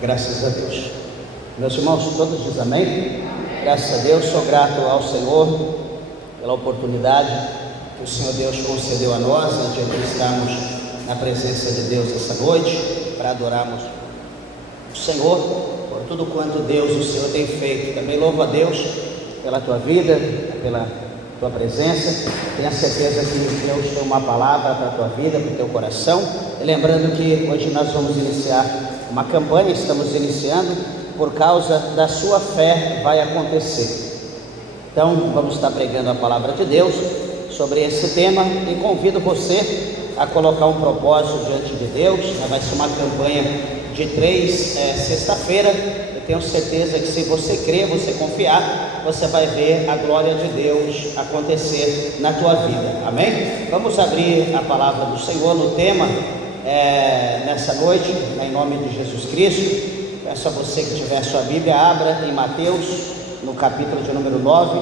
Graças a Deus. Meus irmãos, todos dizem amém? Graças a Deus, sou grato ao Senhor pela oportunidade que o Senhor Deus concedeu a nós, de estarmos na presença de Deus essa noite, para adorarmos o Senhor por tudo quanto Deus, o Senhor, tem feito. Também louvo a Deus pela tua vida, pela tua presença. Tenha certeza que Deus tem uma palavra para a tua vida, para o teu coração. E lembrando que hoje nós vamos iniciar uma campanha, estamos iniciando, por causa da sua fé vai acontecer. Então vamos estar pregando a palavra de Deus sobre esse tema e convido você a colocar um propósito diante de Deus. Vai ser uma campanha de 3 sexta-feira. Eu tenho certeza que se você crer, você confiar, você vai ver a glória de Deus acontecer na tua vida, amém? Vamos abrir a palavra do Senhor no tema nessa noite, em nome de Jesus Cristo. Peço a você que tiver a sua Bíblia, abra em Mateus, no capítulo de número 9.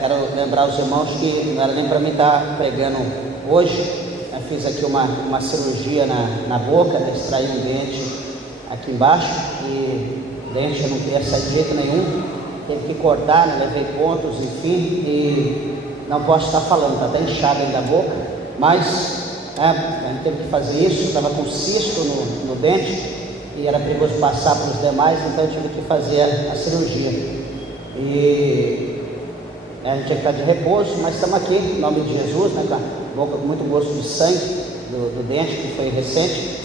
Quero lembrar os irmãos que não era nem para mim estar pregando hoje. Eu fiz aqui uma cirurgia na boca, extraí um dente aqui embaixo, e o dente eu não queria sair de jeito nenhum, teve que cortar, né? Levei pontos, enfim, e não posso estar falando, está até inchado ainda a boca, mas a gente teve que fazer isso. Estava com cisto no dente e era perigoso passar para os demais, então eu tive que fazer a cirurgia. E a gente tinha que estar de repouso, mas estamos aqui em nome de Jesus, né, com a boca com muito gosto de sangue do dente, que foi recente,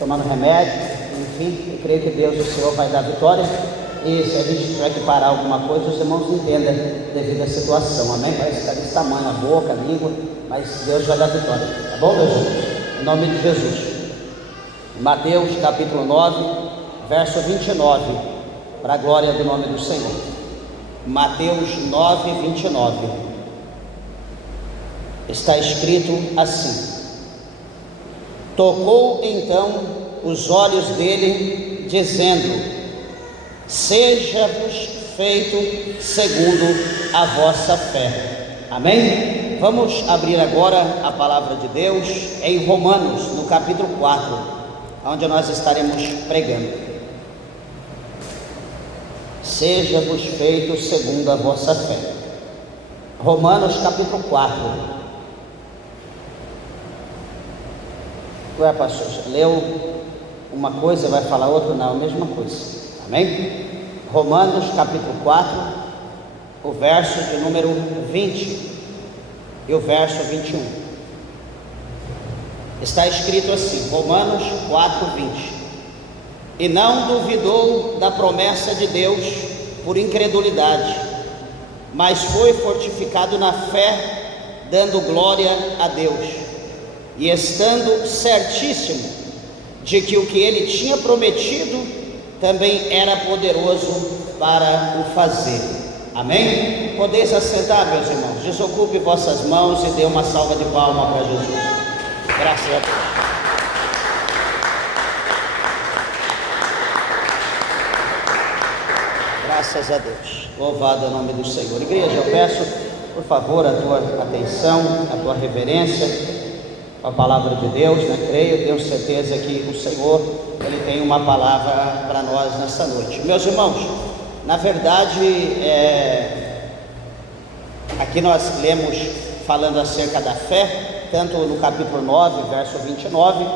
tomando remédio, enfim. Eu creio que Deus, o Senhor, vai dar vitória. E se a gente tiver que parar alguma coisa, os irmãos entendam devido à situação, amém? Parece que está desse tamanho a boca, a língua, mas Deus vai dar vitória, tá bom, meus irmãos? Em nome de Jesus. Mateus capítulo 9, verso 29, para a glória do nome do Senhor. Mateus 9, 29. Está escrito assim: tocou então os olhos dele, dizendo: seja-vos feito segundo a vossa fé. Amém? Vamos abrir agora a palavra de Deus em Romanos, no capítulo 4, onde nós estaremos pregando. Seja-vos feito segundo a vossa fé. Romanos capítulo 4. Ué, pastor, leu uma coisa e vai falar outra? Não, a mesma coisa. Amém? Romanos capítulo 4, o verso de número 20 e o verso 21. Está escrito assim, Romanos 4, 20. E não duvidou da promessa de Deus por incredulidade, mas foi fortificado na fé, dando glória a Deus, e estando certíssimo de que o que ele tinha prometido também era poderoso para o fazer. Amém? Podeis assentar, meus irmãos. Desocupe vossas mãos e dê uma salva de palmas para Jesus. Graças a Deus. Graças a Deus. Louvado é o nome do Senhor. Igreja, eu peço, por favor, a tua atenção, a tua reverência a palavra de Deus, né? Creio, tenho certeza que o Senhor, Ele tem uma palavra para nós nessa noite. Meus irmãos, na verdade, aqui nós lemos falando acerca da fé, tanto no capítulo 9, verso 29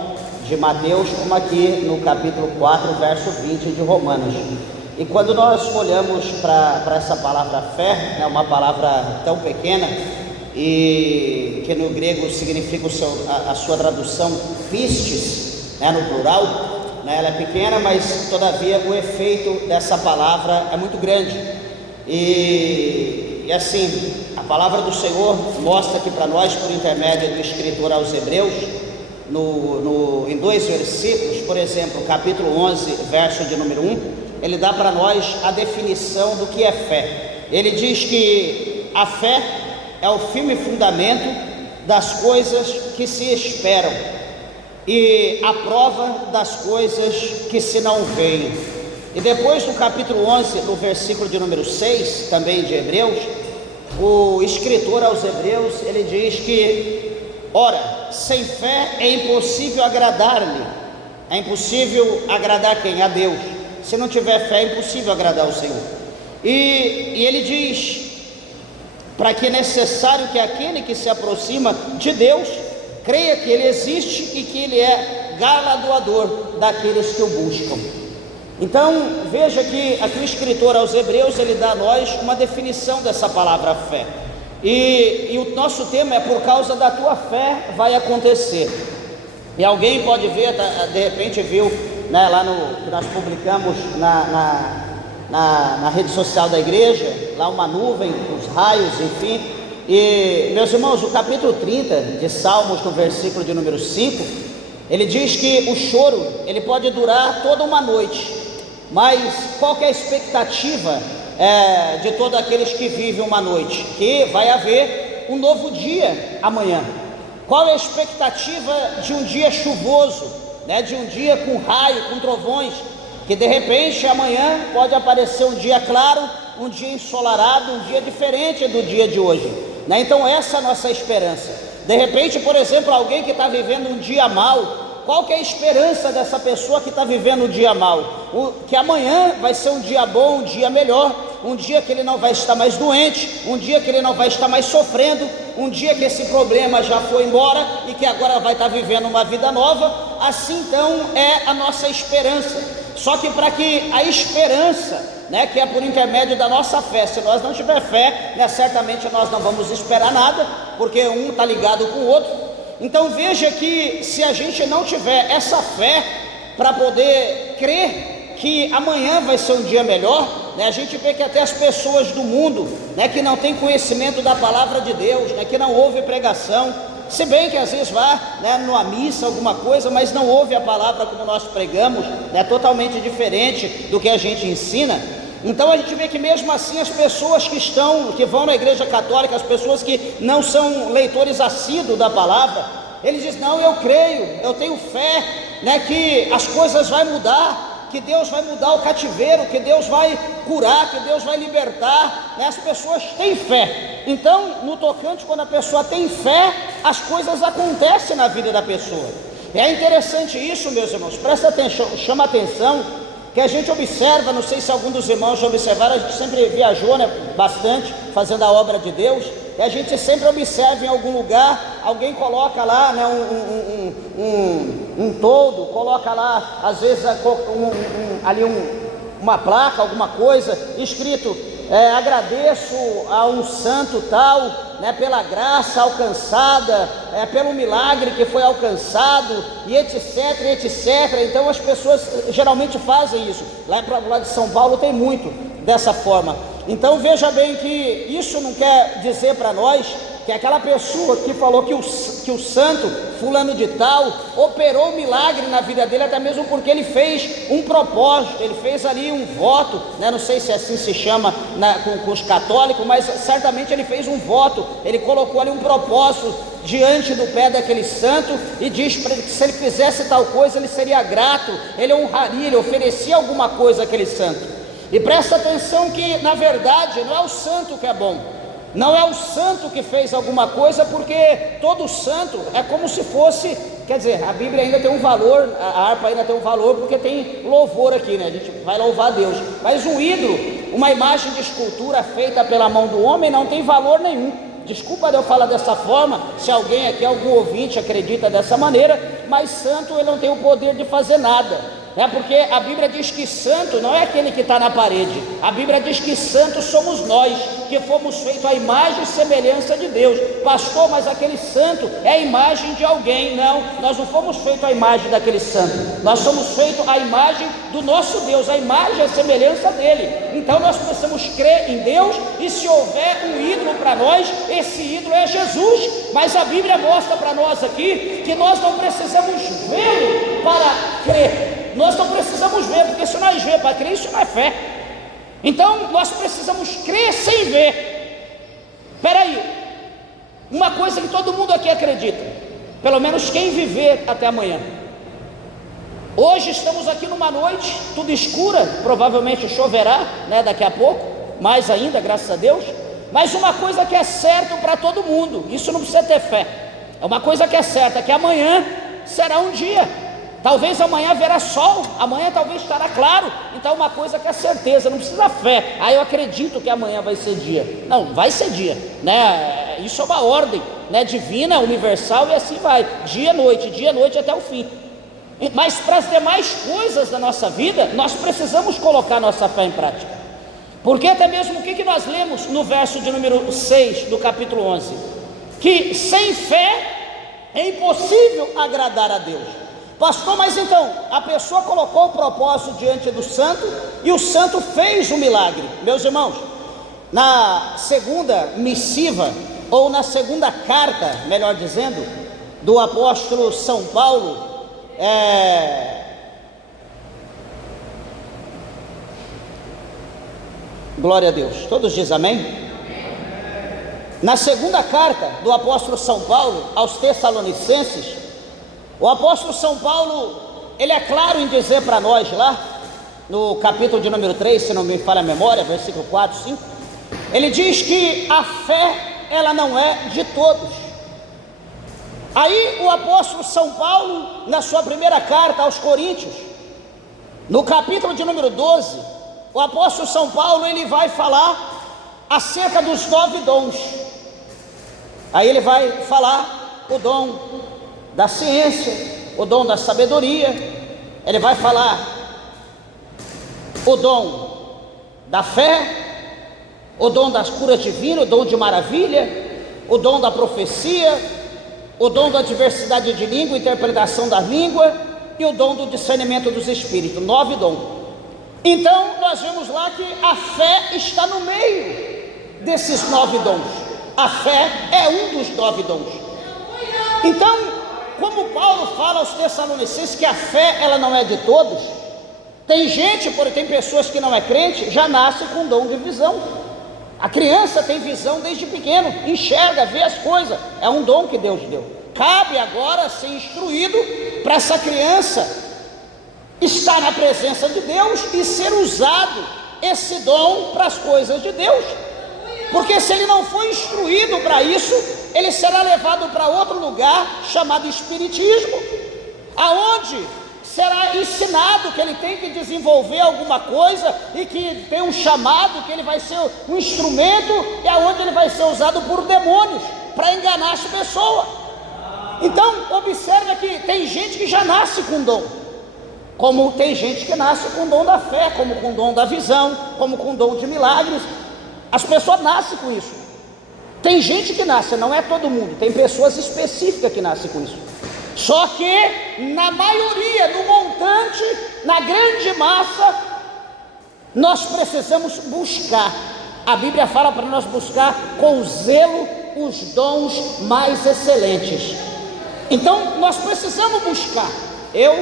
de Mateus, como aqui no capítulo 4, verso 20 de Romanos. E quando nós olhamos para essa palavra fé, uma palavra tão pequena, e que no grego significa a sua tradução pistes, no plural, ela é pequena, mas todavia o efeito dessa palavra é muito grande. E assim, a palavra do Senhor mostra aqui para nós, por intermédio do escritor aos Hebreus, em 2 versículos, por exemplo, capítulo 11, verso de número 1, ele dá para nós a definição do que é fé. Ele diz que a fé é o firme fundamento das coisas que se esperam e a prova das coisas que se não veem. E depois no capítulo 11, no versículo de número 6, também de Hebreus, o escritor aos Hebreus, ele diz que, ora, sem fé é impossível agradar-lhe, É impossível agradar quem? A Deus. Se não tiver fé, é impossível agradar o Senhor. E ele diz, para que é necessário que aquele que se aproxima de Deus, creia que Ele existe e que Ele é galardoador daqueles que o buscam. Então, veja que aqui o escritor aos Hebreus, ele dá a nós uma definição dessa palavra fé. E o nosso tema é: por causa da tua fé vai acontecer. E alguém pode ver, de repente viu, né, lá no que nós publicamos na rede social da igreja, lá uma nuvem, os raios, enfim. E, meus irmãos, o capítulo 30 de Salmos, no versículo de número 5, ele diz que o choro, ele pode durar toda uma noite, mas qual que é a expectativa de todos aqueles que vivem uma noite? Que vai haver um novo dia amanhã. Qual é a expectativa de um dia chuvoso, né, de um dia com raio, com trovões, que de repente amanhã pode aparecer um dia claro, um dia ensolarado, um dia diferente do dia de hoje, né? Então essa é a nossa esperança. De repente, por exemplo, alguém que está vivendo um dia mau, qual que é a esperança dessa pessoa que está vivendo um dia mau? Que amanhã vai ser um dia bom, um dia melhor, um dia que ele não vai estar mais doente, um dia que ele não vai estar mais sofrendo, um dia que esse problema já foi embora e que agora vai estar vivendo uma vida nova. Assim então é a nossa esperança. Só que para que a esperança, né, que é por intermédio da nossa fé, se nós não tiver fé, né, certamente nós não vamos esperar nada, porque um está ligado com o outro. Então veja que se a gente não tiver essa fé para poder crer que amanhã vai ser um dia melhor, né, a gente vê que até as pessoas do mundo, né, que não tem conhecimento da palavra de Deus, né, que não ouve pregação, se bem que às vezes vai, né, numa missa, alguma coisa, mas não ouve a palavra como nós pregamos, né, totalmente diferente do que a gente ensina. Então a gente vê que mesmo assim as pessoas que vão na igreja católica, as pessoas que não são leitores assíduos da palavra, eles dizem: não, eu creio, eu tenho fé, né, que as coisas vão mudar, que Deus vai mudar o cativeiro, que Deus vai curar, que Deus vai libertar, né? As pessoas têm fé. Então, no tocante, quando a pessoa tem fé, as coisas acontecem na vida da pessoa. É interessante isso, meus irmãos, presta atenção, chama atenção, que a gente observa, não sei se algum dos irmãos já observaram, a gente sempre viajou, né, bastante, fazendo a obra de Deus, e a gente sempre observa em algum lugar, alguém coloca lá, né, um toldo, coloca lá, às vezes, ali uma placa, alguma coisa, escrito: agradeço a um santo tal, né, pela graça alcançada, pelo milagre que foi alcançado, e etc, etc. Então as pessoas geralmente fazem isso. Lá de São Paulo tem muito dessa forma. Então veja bem que isso não quer dizer para nós que aquela pessoa que falou que o santo fulano de tal operou um milagre na vida dele, até mesmo porque ele fez um propósito, ele fez ali um voto, né? Não sei se assim se chama com os católicos, mas certamente ele fez um voto, ele colocou ali um propósito diante do pé daquele santo e diz para ele que se ele fizesse tal coisa ele seria grato, ele honraria, ele oferecia alguma coisa àquele santo. E presta atenção que na verdade não é o santo que é bom, não é o santo que fez alguma coisa, porque todo santo é como se fosse, quer dizer, a Bíblia ainda tem um valor, a harpa ainda tem um valor, porque tem louvor aqui, né? A gente vai louvar a Deus, mas um ídolo, uma imagem de escultura feita pela mão do homem, não tem valor nenhum. Desculpa eu falar dessa forma, se alguém aqui, algum ouvinte acredita dessa maneira, mas santo ele não tem o poder de fazer nada. Porque a Bíblia diz que santo não é aquele que está na parede, a Bíblia diz que santos somos nós, que fomos feitos à imagem e semelhança de Deus. Pastor, mas aquele santo é a imagem de alguém. Não, nós não fomos feitos à imagem daquele santo, nós somos feitos à imagem do nosso Deus, a imagem e a semelhança dele. Então nós precisamos crer em Deus, e se houver um ídolo para nós, esse ídolo é Jesus. Mas a Bíblia mostra para nós aqui que nós não precisamos vê-lo para crer. Nós não precisamos ver, porque se nós ver para crer, isso não é fé. Então nós precisamos crer sem ver. Espera aí, uma coisa que todo mundo aqui acredita, pelo menos quem viver até amanhã. Hoje estamos aqui numa noite tudo escura, provavelmente choverá, né, daqui a pouco, mais ainda, graças a Deus. Mas uma coisa que é certa para todo mundo, isso não precisa ter fé, é uma coisa que é certa, que amanhã será um dia. talvez amanhã haverá sol, amanhã talvez estará claro. Então uma coisa que é certeza, não precisa fé, eu acredito que amanhã vai ser dia. Não, vai ser dia, né? Isso é uma ordem, né, divina, universal, e assim vai, dia e noite até o fim. Mas para as demais coisas da nossa vida, nós precisamos colocar nossa fé em prática. Porque até mesmo o que nós lemos no verso de número 6 do capítulo 11? Que sem fé é impossível agradar a Deus. Pastor, mas então, a pessoa colocou o propósito diante do santo e o santo fez o milagre. Meus irmãos, na segunda missiva, ou na segunda carta, melhor dizendo, do apóstolo São Paulo, glória a Deus, todos dizem amém? Na segunda carta do apóstolo São Paulo aos Tessalonicenses, o apóstolo São Paulo, ele é claro em dizer para nós lá, no capítulo de número 3, se não me falha a memória, versículo 4, 5, ele diz que a fé, ela não é de todos. Aí o apóstolo São Paulo, na sua primeira carta aos Coríntios, no capítulo de número 12, o apóstolo São Paulo, ele vai falar acerca dos 9 dons. Aí ele vai falar o dom da ciência, o dom da sabedoria, ele vai falar o dom da fé, o dom das curas divinas, o dom de maravilha, o dom da profecia, o dom da diversidade de língua, interpretação da língua, e o dom do discernimento dos espíritos, 9 dons. Então nós vemos lá que a fé está no meio desses 9 dons. A fé é um dos 9 dons. Então, como Paulo fala aos Tessalonicenses que a fé, ela não é de todos, tem gente, tem pessoas que não é crente, já nasce com dom de visão. A criança tem visão desde pequeno, enxerga, vê as coisas, é um dom que Deus deu. Cabe agora ser instruído para essa criança estar na presença de Deus e ser usado esse dom para as coisas de Deus. Porque se ele não for instruído para isso, ele será levado para outro lugar chamado espiritismo, aonde será ensinado que ele tem que desenvolver alguma coisa e que tem um chamado, que ele vai ser um instrumento, e aonde ele vai ser usado por demônios para enganar as pessoas. Então observa que tem gente que já nasce com dom, como tem gente que nasce com o dom da fé, como com o dom da visão, como com o dom de milagres. As pessoas nascem com isso. Tem gente que nasce, não é todo mundo, tem pessoas específicas que nascem com isso. Só que na maioria, no montante, na grande massa, nós precisamos buscar. A Bíblia fala para nós buscar com zelo os dons mais excelentes. Então nós precisamos buscar. Eu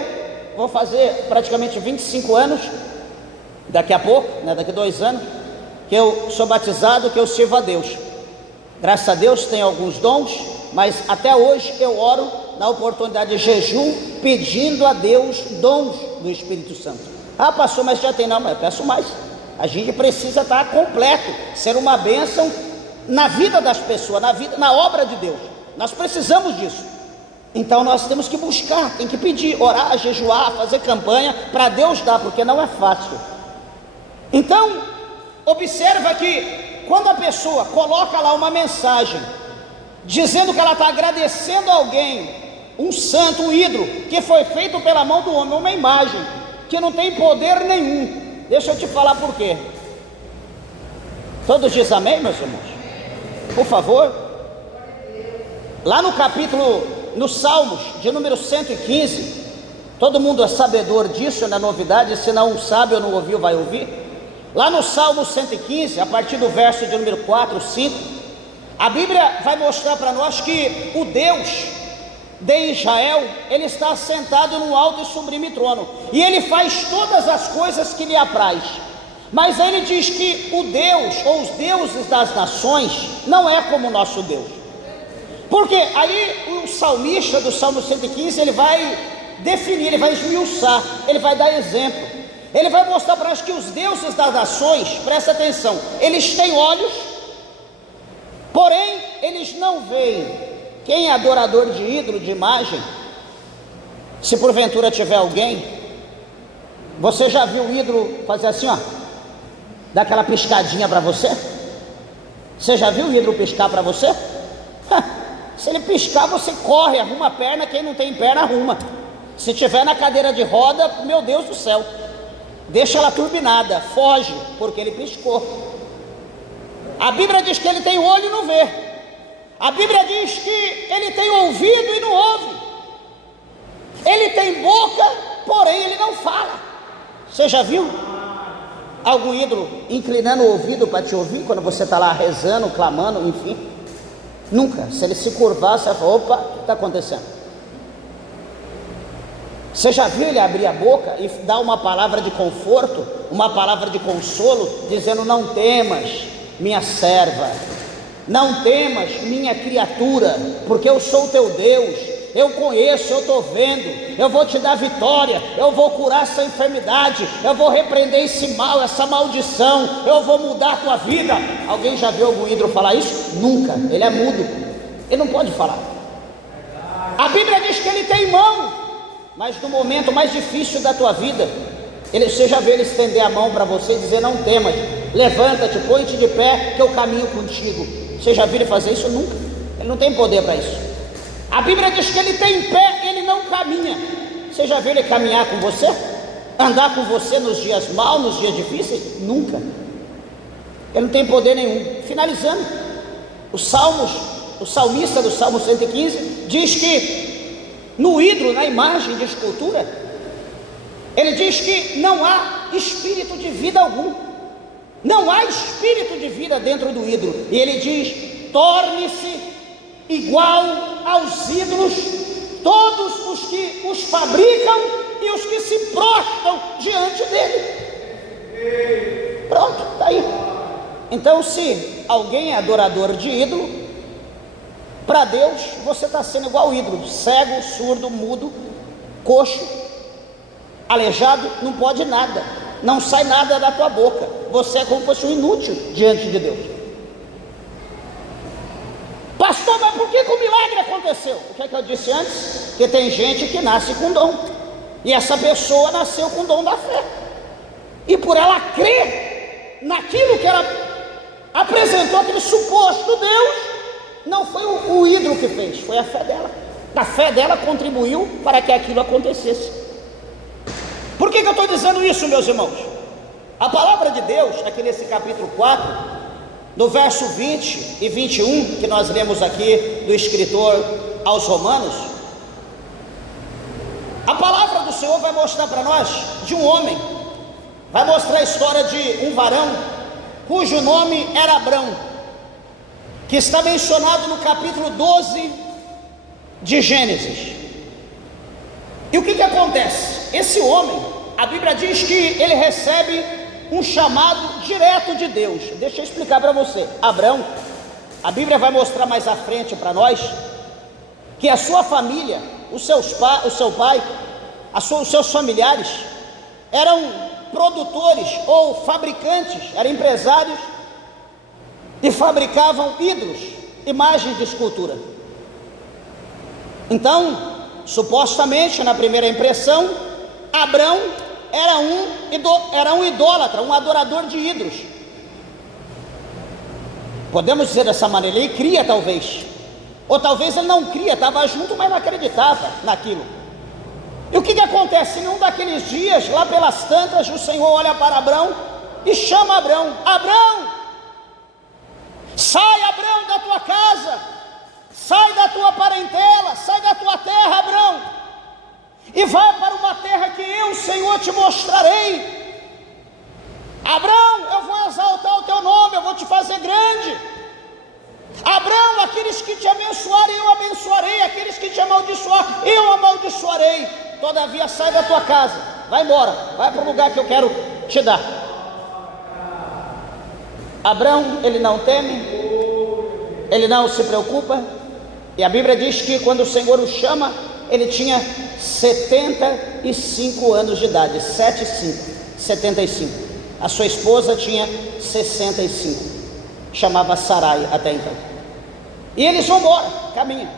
vou fazer praticamente 25 anos, daqui a pouco, daqui a 2 anos, que eu sou batizado, que eu sirvo a Deus. Graças a Deus tenho alguns dons, mas até hoje eu oro na oportunidade de jejum, pedindo a Deus dons do Espírito Santo. Ah, pastor, mas já tem. Não, mas eu peço mais. A gente precisa estar completo, ser uma bênção na vida das pessoas, na obra de Deus. Nós precisamos disso. Então nós temos que buscar, tem que pedir, orar, jejuar, fazer campanha para Deus dar, porque não é fácil. Então observa que quando a pessoa coloca lá uma mensagem dizendo que ela está agradecendo a alguém, um santo, um ídolo, que foi feito pela mão do homem, uma imagem que não tem poder nenhum. Deixa eu te falar por quê. Todos dizem amém, meus irmãos? Por favor. Lá no capítulo, nos Salmos de número 115, todo mundo é sabedor disso, não é novidade, se não sabe ou não ouviu, vai ouvir. Lá no Salmo 115, a partir do verso de número 4, 5, a Bíblia vai mostrar para nós que o Deus de Israel, ele está sentado num alto e sublime trono, e ele faz todas as coisas que lhe apraz. Mas aí ele diz que o Deus, ou os deuses das nações, não é como o nosso Deus. Porque aí o salmista do Salmo 115, ele vai definir, ele vai esmiuçar, ele vai dar exemplo, ele vai mostrar para nós que os deuses das nações, presta atenção, eles têm olhos, porém eles não veem. Quem é adorador de ídolo, de imagem, Se porventura tiver alguém, você já viu o ídolo fazer assim, ó, dar aquela piscadinha para você? Você já viu o ídolo piscar para você? Se ele piscar, você corre, arruma a perna. Quem não tem perna, arruma. Se tiver na cadeira de roda, meu Deus do céu, deixa ela turbinada, foge, porque ele piscou. A Bíblia diz que ele tem olho e não vê. A Bíblia diz que ele tem ouvido e não ouve. Ele tem boca, porém ele não fala. Você já viu algum ídolo inclinando o ouvido para te ouvir quando você está lá rezando, clamando, enfim? Nunca. Se ele se curvar, você fala: opa, o que está acontecendo? Você já viu ele abrir a boca e dar uma palavra de conforto, uma palavra de consolo, dizendo: não temas, minha serva, não temas, minha criatura, porque eu sou o teu Deus, eu conheço, eu estou vendo, eu vou te dar vitória, eu vou curar essa enfermidade, eu vou repreender esse mal, essa maldição, eu vou mudar a tua vida. Alguém já viu algum ídolo falar isso? Nunca. Ele é mudo, ele não pode falar. A Bíblia diz que ele tem mão, mas no momento mais difícil da tua vida, você já viu ele estender a mão para você e dizer: não temas, levanta-te, põe-te de pé, que eu caminho contigo. Você já viu ele fazer isso? Nunca. Ele não tem poder para isso. A Bíblia diz que ele tem pé, ele não caminha. Você já viu ele caminhar com você? Andar com você nos dias maus, nos dias difíceis? Nunca. Ele não tem poder nenhum. Finalizando, o salmista do Salmo 115 diz que no ídolo, na imagem de escultura, ele diz que não há espírito de vida algum. Não há espírito de vida dentro do ídolo. E ele diz: torne-se igual aos ídolos todos os que os fabricam e os que se prostram diante dele. Pronto, está aí. Então, se alguém é adorador de ídolo, para Deus você está sendo igual ao ídolo: cego, surdo, mudo, coxo, aleijado, não pode nada, não sai nada da tua boca. Você é como se fosse um inútil diante de Deus. Pastor, mas por que o milagre aconteceu? O que é que eu disse antes? Que tem gente que nasce com dom, e essa pessoa nasceu com o dom da fé, e por ela crer naquilo que ela apresentou, aquele suposto Deus, não foi o ídolo que fez, foi a fé dela. A fé dela contribuiu para que aquilo acontecesse. Por que eu estou dizendo isso, meus irmãos? A palavra de Deus, aqui nesse capítulo 4, no verso 20 e 21, que nós lemos aqui do escritor aos Romanos, a palavra do Senhor vai mostrar para nós de um homem, vai mostrar a história de um varão cujo nome era Abrão, que está mencionado no capítulo 12 de Gênesis. E o que acontece? Esse homem, a Bíblia diz que ele recebe um chamado direto de Deus. Deixa eu explicar para você. Abrão, a Bíblia vai mostrar mais à frente para nós que a sua família, o seu pai, os seus familiares eram produtores ou fabricantes, eram empresários e fabricavam ídolos, imagens de escultura. Então, supostamente, na primeira impressão, Abrão era um idólatra, um adorador de ídolos. Podemos dizer dessa maneira. Ele cria, talvez, ou talvez ele não cria, estava junto, mas não acreditava naquilo. E o que acontece? Em um daqueles dias, lá pelas tantas, o Senhor olha para Abrão e chama Abrão: Abrão, sai, Abrão, da tua casa, sai da tua parentela, sai da tua terra, Abrão, e vai para uma terra que eu, Senhor, te mostrarei. Abrão, eu vou exaltar o teu nome, eu vou te fazer grande. Abrão, aqueles que te abençoarem, eu abençoarei; aqueles que te amaldiçoarem, eu amaldiçoarei. Todavia, sai da tua casa, vai embora, vai para o lugar que eu quero te dar. Abrão, ele não teme, ele não se preocupa. E a Bíblia diz que quando o Senhor o chama, ele tinha 75 anos de idade, 75. A sua esposa tinha 65, chamava Sarai até então. E eles vão embora, caminham.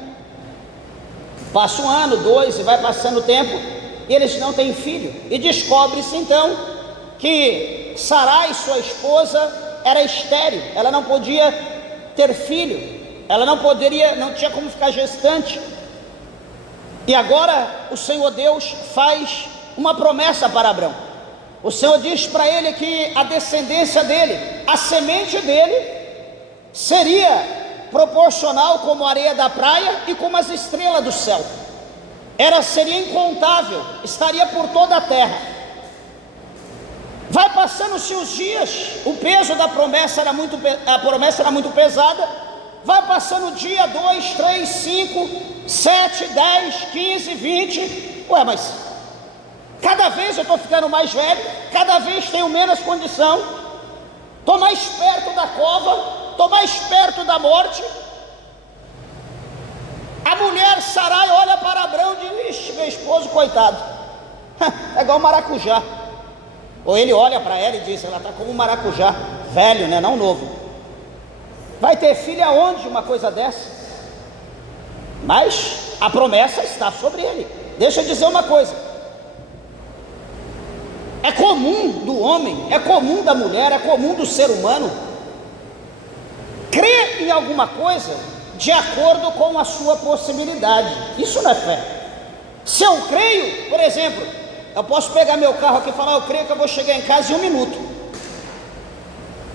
Passa 1 ano, 2, e vai passando o tempo, e eles não têm filho. E descobre-se então que Sarai, sua esposa, era estéril, ela não podia ter filho, ela não tinha como ficar gestante. E agora o Senhor Deus faz uma promessa para Abrão. O Senhor diz para ele que a descendência dele, a semente dele, seria proporcional como a areia da praia e como as estrelas do céu. Seria incontável, estaria por toda a terra. Vai passando-se os dias, o peso da promessa era muito pesada. Vai passando o dia, 2, 3, 5, 7, 10, 15, 20. Mas cada vez eu estou ficando mais velho, cada vez tenho menos condição, estou mais perto da cova, estou mais perto da morte. A mulher Sarai olha para Abrão e diz: ixi, meu esposo, coitado, é igual maracujá. Ou ele olha para ela e diz: ela está como um maracujá, velho, né? Não novo. Vai ter filho aonde uma coisa dessa? Mas a promessa está sobre ele. Deixa eu dizer uma coisa: é comum do homem, é comum da mulher, é comum do ser humano crer em alguma coisa de acordo com a sua possibilidade. Isso não é fé. Se eu creio, por exemplo, eu posso pegar meu carro aqui e falar: eu creio que eu vou chegar em casa em 1 minuto.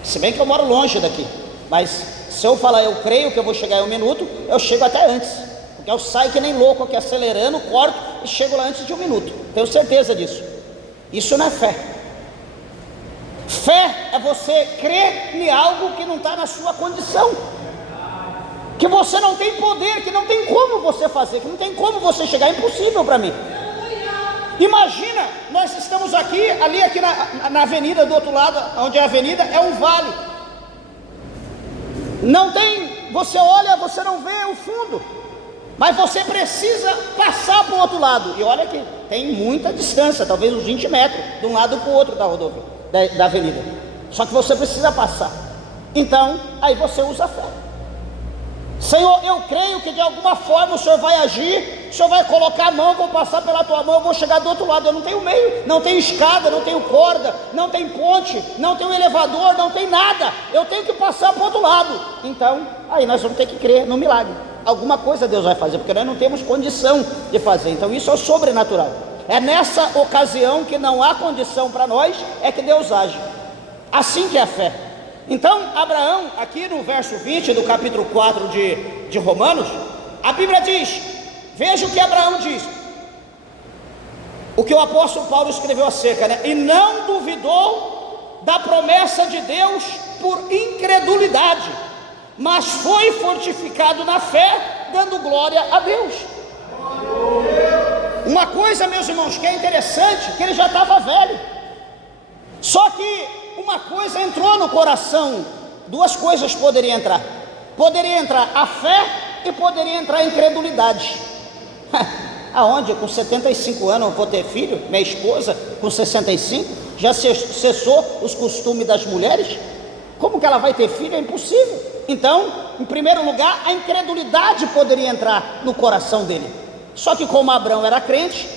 Se bem que eu moro longe daqui, mas se eu falar eu creio que eu vou chegar em 1 minuto, eu chego até antes, porque eu saio que nem louco aqui acelerando, corto e chego lá antes de 1 minuto. Tenho certeza disso. Isso não é fé. Fé é você crer em algo que não está na sua condição, que você não tem poder, que não tem como você fazer, que não tem como você chegar. É impossível para mim. Imagina, nós estamos aqui na avenida, do outro lado, onde é a avenida, é um vale. Não tem, você olha, você não vê o fundo, mas você precisa passar para o outro lado. E olha que tem muita distância, talvez uns 20 metros, de um lado para o outro da rodovia, da avenida. Só que você precisa passar. Então, aí você usa a fé. Senhor, eu creio que de alguma forma o Senhor vai agir, o Senhor vai colocar a mão, vou passar pela tua mão, eu vou chegar do outro lado. Eu não tenho meio, não tenho escada, não tenho corda, não tem ponte, não tenho elevador, não tem nada. Eu tenho que passar para o outro lado. Então, aí nós vamos ter que crer no milagre. Alguma coisa Deus vai fazer, porque nós não temos condição de fazer. Então isso é o sobrenatural. É nessa ocasião que não há condição para nós, é que Deus age. Assim que é a fé. Então Abraão, aqui no verso 20 do capítulo 4 de Romanos, a Bíblia diz, veja o que Abraão diz, o que o apóstolo Paulo escreveu acerca, né? E não duvidou da promessa de Deus por incredulidade, mas foi fortificado na fé, dando glória a Deus. Uma coisa, meus irmãos, que é interessante, que ele já estava velho, só que uma coisa entrou no coração, duas coisas poderiam entrar. Poderia entrar a fé e poderia entrar a incredulidade. Aonde? Com 75 anos eu vou ter filho? Minha esposa com 65? Já cessou os costumes das mulheres? Como que ela vai ter filho? É impossível. Então, em primeiro lugar, a incredulidade poderia entrar no coração dele. Só que como Abraão era crente,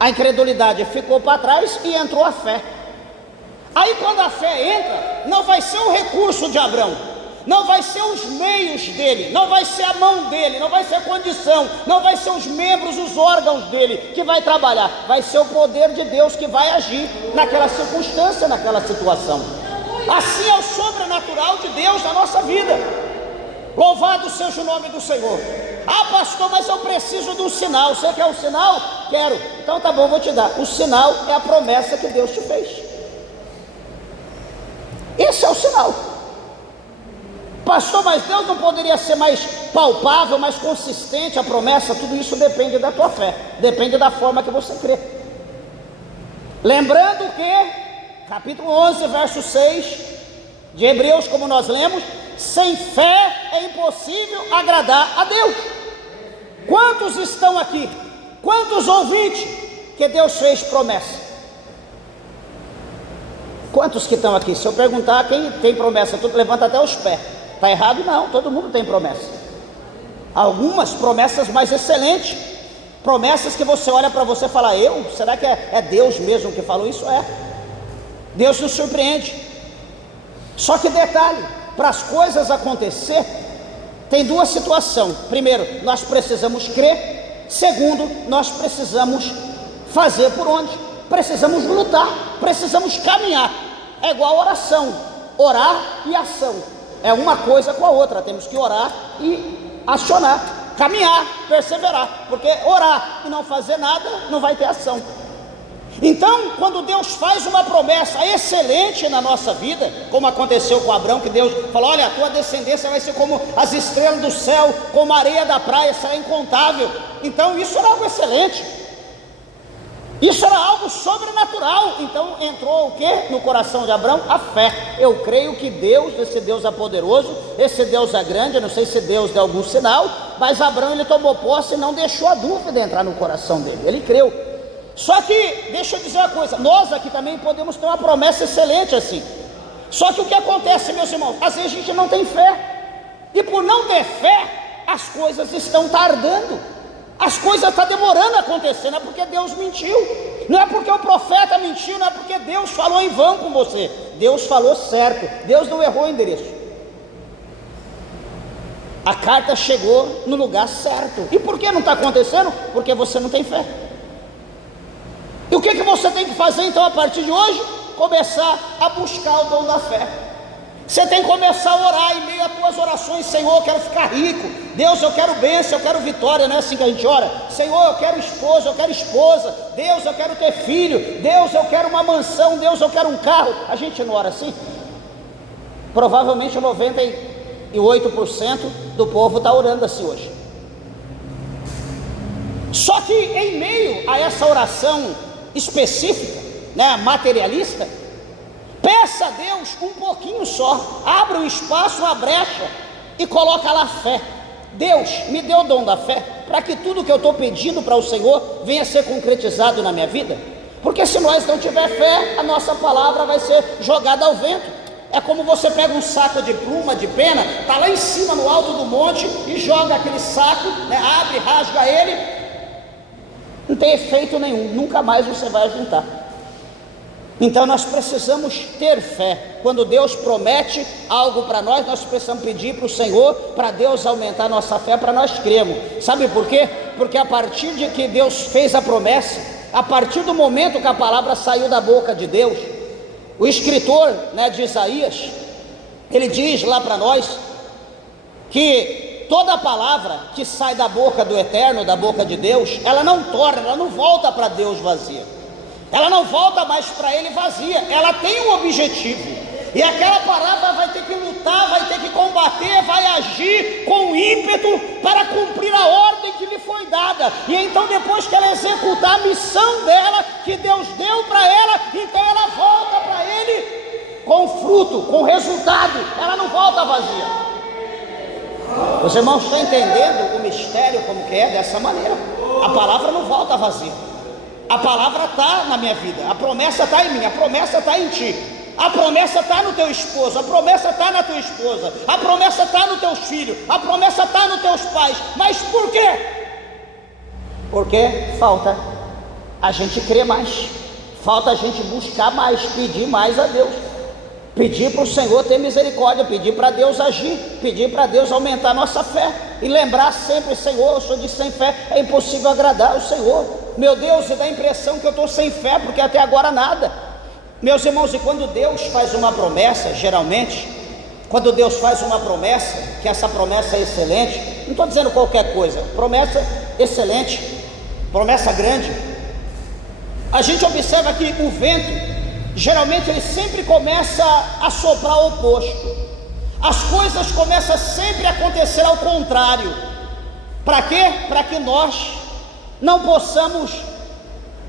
a incredulidade ficou para trás e entrou a fé. Aí quando a fé entra, não vai ser o recurso de Abraão, não vai ser os meios dele, não vai ser a mão dele, não vai ser a condição, não vai ser os membros, os órgãos dele que vai trabalhar, vai ser o poder de Deus que vai agir naquela circunstância, naquela situação. Assim é o sobrenatural de Deus na nossa vida. Louvado seja o nome do Senhor. Ah, pastor, mas eu preciso de um sinal. Você quer um sinal? Quero. Então tá bom, vou te dar. O sinal é a promessa que Deus te fez. Esse é o sinal. Pastor, mas Deus não poderia ser mais palpável, mais consistente a promessa? Tudo isso depende da tua fé, depende da forma que você crê. Lembrando que capítulo 11, verso 6 de Hebreus, como nós lemos, sem fé é impossível agradar a Deus. Quantos estão aqui? Quantos ouvintes que Deus fez promessa? Quantos que estão aqui? Se eu perguntar quem tem promessa, tudo levanta até os pés. Está errado? Não, todo mundo tem promessa. algumas promessas mais excelentes, promessas que você olha para você e fala: será que é Deus mesmo que falou isso? Deus nos surpreende. Só que detalhe, para as coisas acontecer, tem duas situações: primeiro, nós precisamos crer; segundo, nós precisamos fazer por onde? Precisamos lutar, precisamos caminhar. É igual oração, orar e ação, é uma coisa com a outra. Temos que orar e acionar, caminhar, perseverar, porque orar e não fazer nada não vai ter ação. Então, quando Deus faz uma promessa excelente na nossa vida, como aconteceu com Abraão, que Deus falou: olha, a tua descendência vai ser como as estrelas do céu, como a areia da praia, será incontável. Então isso era algo excelente, isso era algo sobrenatural. Então entrou o que no coração de Abraão? A fé. Eu creio que Deus, esse Deus é poderoso, esse Deus é grande. Eu não sei se Deus deu algum sinal, mas Abraão, ele tomou posse e não deixou a dúvida entrar no coração dele, ele creu. Só que, deixa eu dizer uma coisa, nós aqui também podemos ter uma promessa excelente assim. Só que o que acontece, meus irmãos, às vezes a gente não tem fé, e por não ter fé, as coisas estão tardando, as coisas estão demorando a acontecer. Não é porque Deus mentiu, não é porque o profeta mentiu, não é porque Deus falou em vão com você. Deus falou certo, Deus não errou o endereço, a carta chegou no lugar certo. E por que não está acontecendo? Porque você não tem fé. E o que você tem que fazer então a partir de hoje? Começar a buscar o dom da fé. Você tem que começar a orar em meio às tuas orações: Senhor, eu quero ficar rico. Deus, eu quero bênção, eu quero vitória. Não é assim que a gente ora? Senhor, eu quero esposo, eu quero esposa. Deus, eu quero ter filho. Deus, eu quero uma mansão. Deus, eu quero um carro. A gente não ora assim? Provavelmente 98% do povo está orando assim hoje. Só que em meio a essa oração específica, né, materialista, peça a Deus um pouquinho só, abra um espaço, uma brecha e coloca lá fé. Deus, me dê o dom da fé, para que tudo que eu estou pedindo para o Senhor venha a ser concretizado na minha vida. Porque se nós não tiver fé, a nossa palavra vai ser jogada ao vento. É como você pega um saco de pluma, de pena, está lá em cima no alto do monte e joga aquele saco, né, abre, rasga ele, não tem efeito nenhum, nunca mais você vai juntar. Então nós precisamos ter fé. Quando Deus promete algo para nós, nós precisamos pedir para o Senhor, para Deus aumentar nossa fé, para nós crermos. Sabe por quê? Porque a partir de que Deus fez a promessa, a partir do momento que a palavra saiu da boca de Deus, o escritor, né, de Isaías, ele diz lá para nós que toda palavra que sai da boca do Eterno, da boca de Deus, ela não torna, ela não volta para Deus vazia, ela não volta mais para Ele vazia, ela tem um objetivo, e aquela palavra vai ter que lutar, vai ter que combater, vai agir com ímpeto para cumprir a ordem que lhe foi dada. E então, depois que ela executar a missão dela, que Deus deu para ela, então ela volta para Ele com fruto, com resultado, ela não volta vazia. Os irmãos estão entendendo o mistério como que é? Dessa maneira. A palavra não volta vazia, a palavra está na minha vida, a promessa está em mim, a promessa está em ti, a promessa está no teu esposo, a promessa está na tua esposa, a promessa está nos teus filhos, a promessa está nos teus pais. Mas por quê? Porque falta a gente crer mais, falta a gente buscar mais, pedir mais a Deus, pedir para o Senhor ter misericórdia, pedir para Deus agir, pedir para Deus aumentar a nossa fé, e lembrar sempre: Senhor, eu sou de sem fé, é impossível agradar ao Senhor. Meu Deus, dá a impressão que eu estou sem fé, porque até agora nada. Meus irmãos, e quando Deus faz uma promessa, geralmente, quando Deus faz uma promessa, que essa promessa é excelente, não estou dizendo qualquer coisa, promessa excelente, promessa grande, a gente observa que o vento, geralmente ele sempre começa a soprar o oposto, as coisas começam sempre a acontecer ao contrário. Para quê? Para que nós não possamos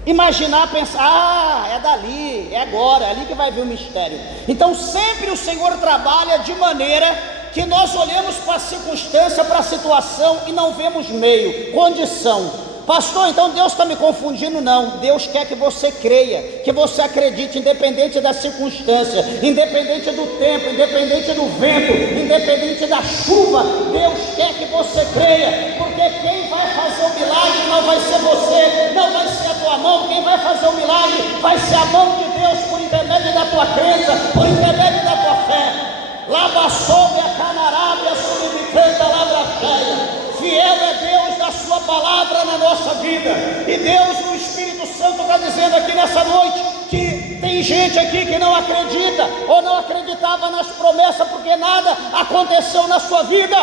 imaginar, pensar: é dali, é agora, é ali que vai vir o mistério. Então sempre o Senhor trabalha de maneira que nós olhamos para a circunstância, para a situação, e não vemos meio, condição. Pastor, então Deus está me confundindo? Não, Deus quer que você creia, que você acredite, independente das circunstâncias, independente do tempo, independente do vento, independente da chuva. Deus quer que você creia, porque quem vai fazer o milagre não vai ser você, não vai ser a tua mão. Quem vai fazer o milagre vai ser a mão de Deus, por intermédio da tua crença, por intermédio da tua fé. Lava soube a canarábia, subicanta, lavra cheia. Fiel é Deus da sua palavra na nossa vida. E Deus, o Espírito Santo, está dizendo aqui nessa noite que tem gente aqui que não acredita ou não acreditava nas promessas, porque nada aconteceu na sua vida.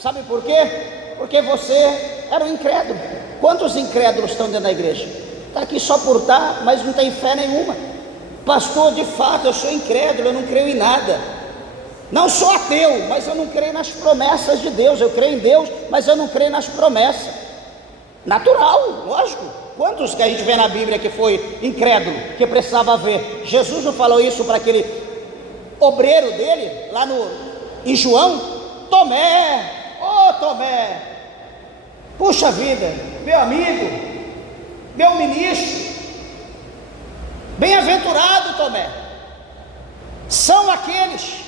Sabe por quê? Porque você era um incrédulo. Quantos incrédulos estão dentro da igreja? Está aqui só por estar, mas não tem fé nenhuma. Pastor, de fato eu sou incrédulo, eu não creio em nada. Não sou ateu, mas eu não creio nas promessas de Deus. Eu creio em Deus, mas eu não creio nas promessas. Natural, lógico. Quantos que a gente vê na Bíblia que foi incrédulo, que precisava ver? Jesus não falou isso para aquele obreiro dele, lá em João? Tomé, ô Tomé, puxa vida, meu amigo, meu ministro, bem-aventurado Tomé, são aqueles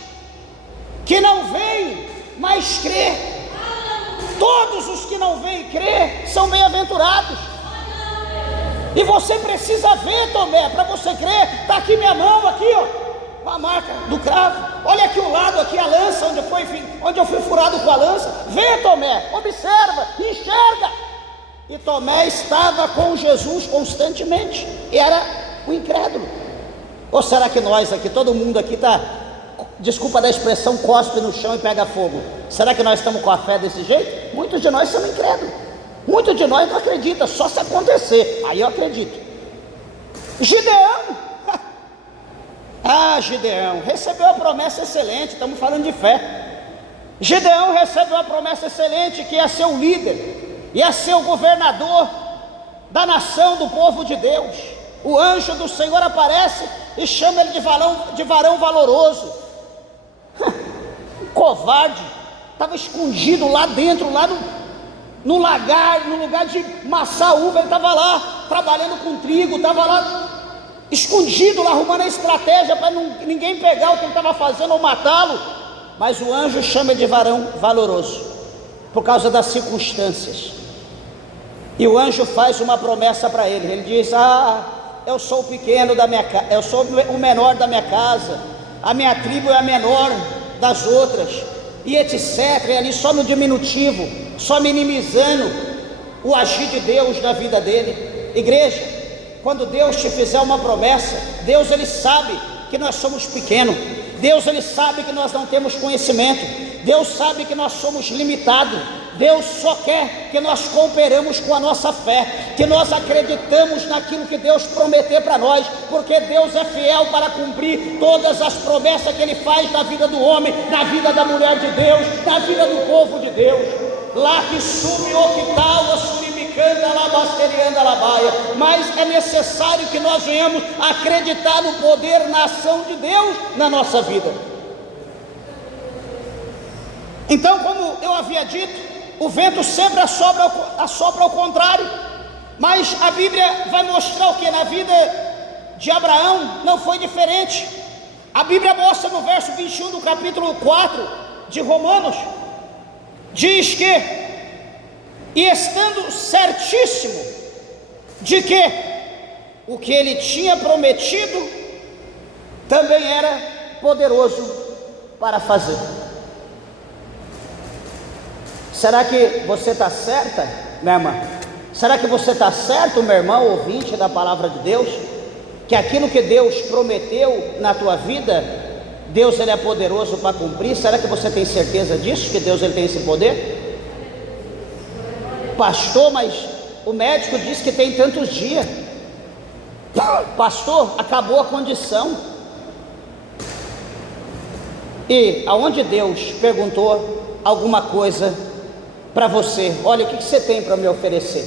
que não veem, mas crê. Todos os que não veem e crê são bem-aventurados. E você precisa ver, Tomé, para você crer. Está aqui minha mão, aqui ó, a marca do cravo. Olha aqui o lado, aqui a lança, onde eu fui furado com a lança. Vê, Tomé, observa, enxerga. E Tomé estava com Jesus constantemente, e era o incrédulo. Ou será que nós aqui, todo mundo aqui está, desculpa da expressão, cospe no chão e pega fogo? Será que nós estamos com a fé desse jeito? Muitos de nós são incrédulos, muitos de nós não acreditam, só se acontecer, aí eu acredito. Gideão, Gideão recebeu a promessa excelente, estamos falando de fé. Gideão recebeu a promessa excelente, que ia ser o líder, ia ser o governador da nação, do povo de Deus. O anjo do Senhor aparece e chama ele de varão valoroso. Covarde, estava escondido lá dentro, lá no lugar de maçar uva. Ele estava lá trabalhando com trigo, estava lá escondido, lá arrumando a estratégia para ninguém pegar o que ele estava fazendo ou matá-lo. Mas o anjo chama ele de varão valoroso por causa das circunstâncias. E o anjo faz uma promessa para ele. Ele diz: eu sou o pequeno da minha casa, eu sou o menor da minha casa, a minha tribo é a menor das outras, e etc. E ali só no diminutivo, só minimizando o agir de Deus na vida dele. Igreja, quando Deus te fizer uma promessa, Deus ele sabe que nós somos pequenos, Deus ele sabe que nós não temos conhecimento, Deus sabe que nós somos limitados. Deus só quer que nós cooperamos com a nossa fé, que nós acreditamos naquilo que Deus prometeu para nós, porque Deus é fiel para cumprir todas as promessas que Ele faz na vida do homem, na vida da mulher de Deus, na vida do povo de Deus. Lá que sumi octal, a surimicanda, labasterianda, labaia. Mas é necessário que nós venhamos acreditar no poder, na ação de Deus na nossa vida. Então, como eu havia dito, o vento sempre assopra ao contrário, mas a Bíblia vai mostrar o que? Na vida de Abraão não foi diferente. A Bíblia mostra no verso 21 do capítulo 4 de Romanos, diz que, e estando certíssimo de que o que ele tinha prometido também era poderoso para fazer. Será que você está certa, minha irmã? Será que você está certo, meu irmão, ouvinte da palavra de Deus? Que aquilo que Deus prometeu na tua vida, Deus ele é poderoso para cumprir? Será que você tem certeza disso, que Deus ele tem esse poder? Pastor, mas o médico disse que tem tantos dias. Pastor, acabou a condição. E aonde Deus perguntou alguma coisa para você: olha, o que você tem para me oferecer?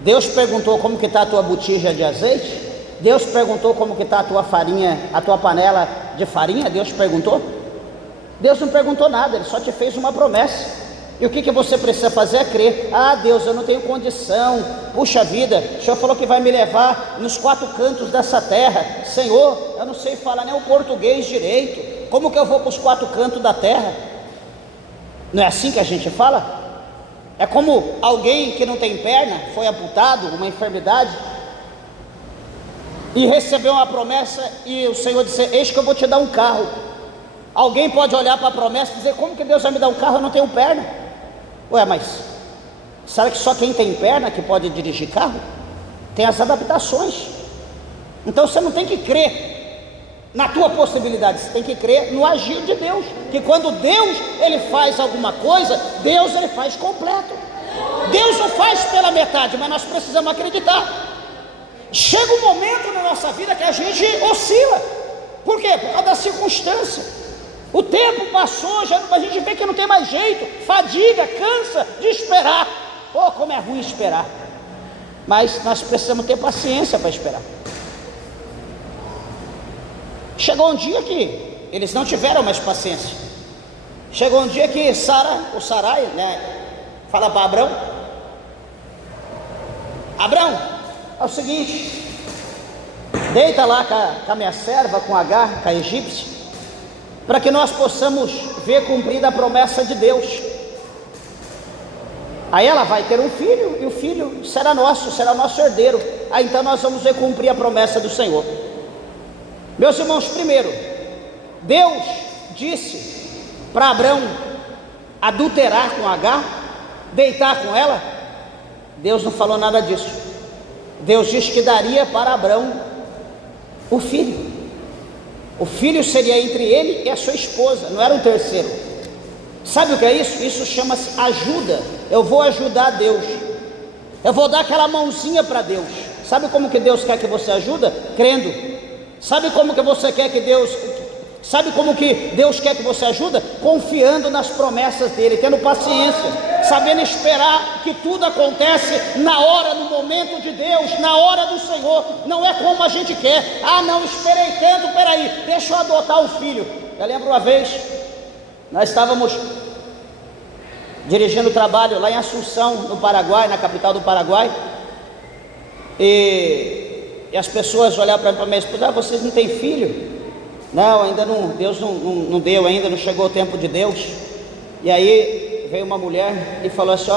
Deus perguntou como que está a tua botija de azeite? Deus perguntou como que está a tua farinha, a tua panela de farinha? Deus perguntou? Deus não perguntou nada, Ele só te fez uma promessa. E o que você precisa fazer é crer. Ah, Deus, eu não tenho condição. Puxa vida, o Senhor falou que vai me levar nos 4 cantos dessa terra. Senhor, eu não sei falar nem o português direito. Como que eu vou para os 4 cantos da terra? Não é assim que a gente fala? É como alguém que não tem perna, foi amputado, uma enfermidade, e recebeu uma promessa, e o Senhor disse: eis que eu vou te dar um carro. Alguém pode olhar para a promessa e dizer: como que Deus vai me dar um carro? Eu não tenho perna. Ué, mas será que só quem tem perna que pode dirigir carro? Tem as adaptações. Então você não tem que crer na tua possibilidade, você tem que crer no agir de Deus, que quando Deus ele faz alguma coisa, Deus ele faz completo. Deus não faz pela metade, mas nós precisamos acreditar. Chega um momento na nossa vida que a gente oscila. Por quê? Por causa da circunstância. O tempo passou, já a gente vê que não tem mais jeito, fadiga, cansa de esperar. Oh, como é ruim esperar. Mas nós precisamos ter paciência para esperar. Chegou um dia que eles não tiveram mais paciência. Chegou um dia que Sarai, fala para Abrão: Abrão, é o seguinte, deita lá com a minha serva, com Agar, com a egípcia, para que nós possamos ver cumprida a promessa de Deus. Aí ela vai ter um filho, e o filho será nosso herdeiro. Aí então nós vamos ver cumprir a promessa do Senhor. Meus irmãos, primeiro, Deus disse para Abrão adulterar com Agar, deitar com ela. Deus não falou nada disso. Deus disse que daria para Abrão o filho. O filho seria entre ele e a sua esposa, não era um terceiro. Sabe o que é isso? Isso chama-se ajuda. Eu vou ajudar Deus. Eu vou dar aquela mãozinha para Deus. Sabe como que Deus quer que você ajuda? Crendo. Sabe como que Deus quer que você ajuda? Confiando nas promessas dele, tendo paciência, sabendo esperar que tudo acontece na hora, no momento de Deus, na hora do Senhor. Não é como a gente quer. Ah, não, esperei tanto, peraí, deixa eu adotar um filho. Eu lembro uma vez, nós estávamos dirigindo trabalho lá em Assunção, no Paraguai, na capital do Paraguai, e as pessoas olharam para minha esposa: vocês não têm filho? Não, ainda não, Deus não deu ainda, não chegou o tempo de Deus. E aí veio uma mulher e falou assim: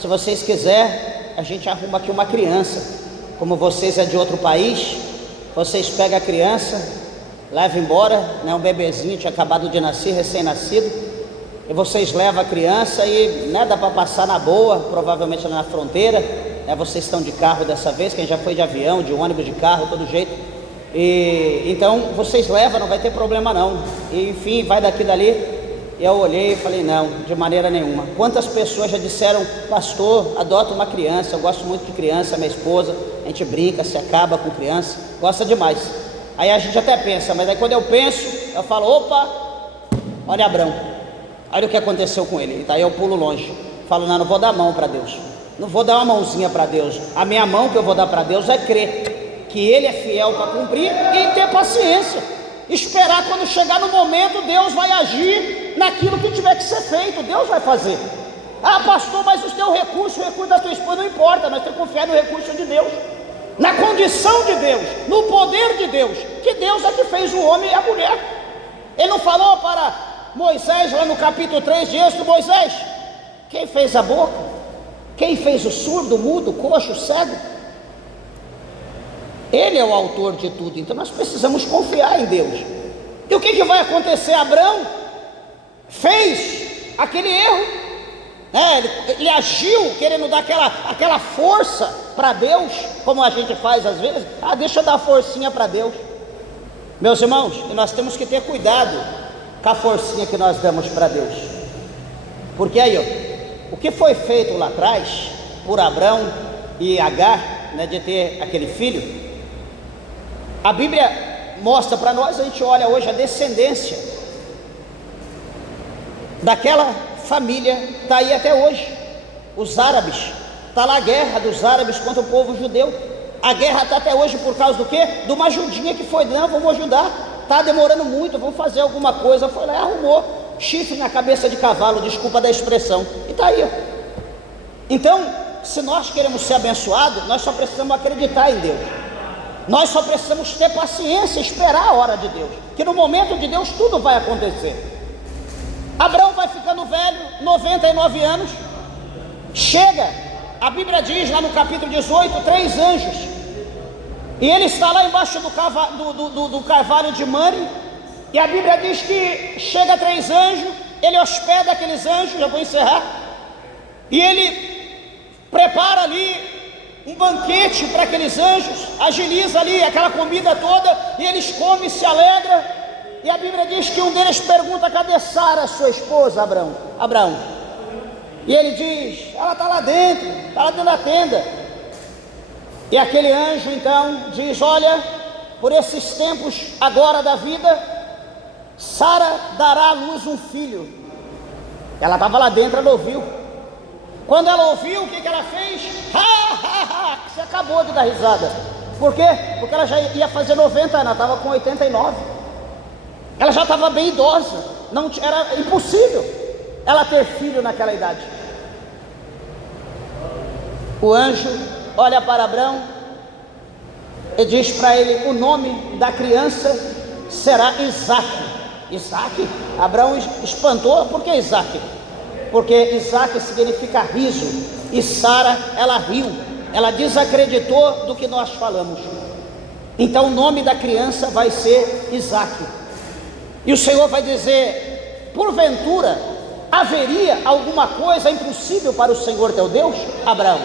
se vocês quiserem, a gente arruma aqui uma criança. Como vocês é de outro país, vocês pegam a criança, levam embora, um bebezinho, tinha acabado de nascer, recém-nascido, e vocês levam a criança e dá para passar na boa, provavelmente na fronteira. Vocês estão de carro dessa vez, quem já foi de avião, de ônibus, de carro, todo jeito. E então vocês levam, não vai ter problema não. E enfim, vai daqui e dali. E eu olhei e falei: não, de maneira nenhuma. Quantas pessoas já disseram: pastor, adota uma criança, eu gosto muito de criança, minha esposa, a gente brinca, se acaba com criança, gosta demais. Aí a gente até pensa, mas aí quando eu penso, eu falo: opa, olha Abrão, olha o que aconteceu com ele. E daí eu pulo longe, falo: não vou dar mão para Deus, não vou dar uma mãozinha para Deus. A minha mão que eu vou dar para Deus é crer que Ele é fiel para cumprir e ter paciência, esperar quando chegar no momento. Deus vai agir naquilo que tiver que ser feito, Deus vai fazer. Ah, pastor, mas o teu recurso, o recurso da tua esposa não importa, nós temos que confiar no recurso de Deus, na condição de Deus, no poder de Deus, que Deus é que fez o homem e a mulher. Ele não falou para Moisés lá no capítulo 3 de Êxodo: Moisés, quem fez a boca? Quem fez o surdo, o mudo, o coxo, o cego? Ele é o autor de tudo. Então nós precisamos confiar em Deus. E o que vai acontecer? Abrão fez aquele erro, ele agiu querendo dar aquela força para Deus, como a gente faz às vezes. Deixa eu dar forcinha para Deus. Meus irmãos, nós temos que ter cuidado com a forcinha que nós damos para Deus, porque aí o que foi feito lá atrás por Abrão e Agar, de ter aquele filho, a Bíblia mostra para nós. A gente olha hoje a descendência daquela família, está aí até hoje. Os árabes, está lá a guerra dos árabes contra o povo judeu. A guerra está até hoje por causa do quê? De uma ajudinha que foi: não, vamos ajudar, está demorando muito, vamos fazer alguma coisa. Foi lá e arrumou. chifre na cabeça de cavalo, desculpa da expressão, e está aí, ó. Então, se nós queremos ser abençoados, nós só precisamos acreditar em Deus, nós só precisamos ter paciência, esperar a hora de Deus, que no momento de Deus tudo vai acontecer. Abraão vai ficando velho, 99 anos, chega, a Bíblia diz lá no capítulo 18, 3 anjos, e ele está lá embaixo do carvalho de Mamre, e a Bíblia diz que chega 3 anjos, ele hospeda aqueles anjos, já vou encerrar, e ele prepara ali um banquete para aqueles anjos, agiliza ali aquela comida toda, e eles comem e se alegram, e a Bíblia diz que um deles pergunta: cadê Sara, sua esposa, Abraão? E ele diz: ela está lá dentro da tenda. E aquele anjo então diz: olha, por esses tempos agora da vida, Sara dará à luz um filho. Ela estava lá dentro, ela ouviu. Quando ela ouviu, o que ela fez? Você acabou de dar risada. Por quê? Porque ela já ia fazer 90 anos, ela estava com 89. Ela já estava bem idosa, não, era impossível ela ter filho naquela idade. O anjo olha para Abraão e diz para ele: o nome da criança será Isaque. Isaque? Abraão espantou. Por que Isaque? Porque Isaque significa riso, e Sara, ela riu, ela desacreditou do que nós falamos. Então o nome da criança vai ser Isaque. E o Senhor vai dizer: porventura haveria alguma coisa impossível para o Senhor teu Deus, Abraão?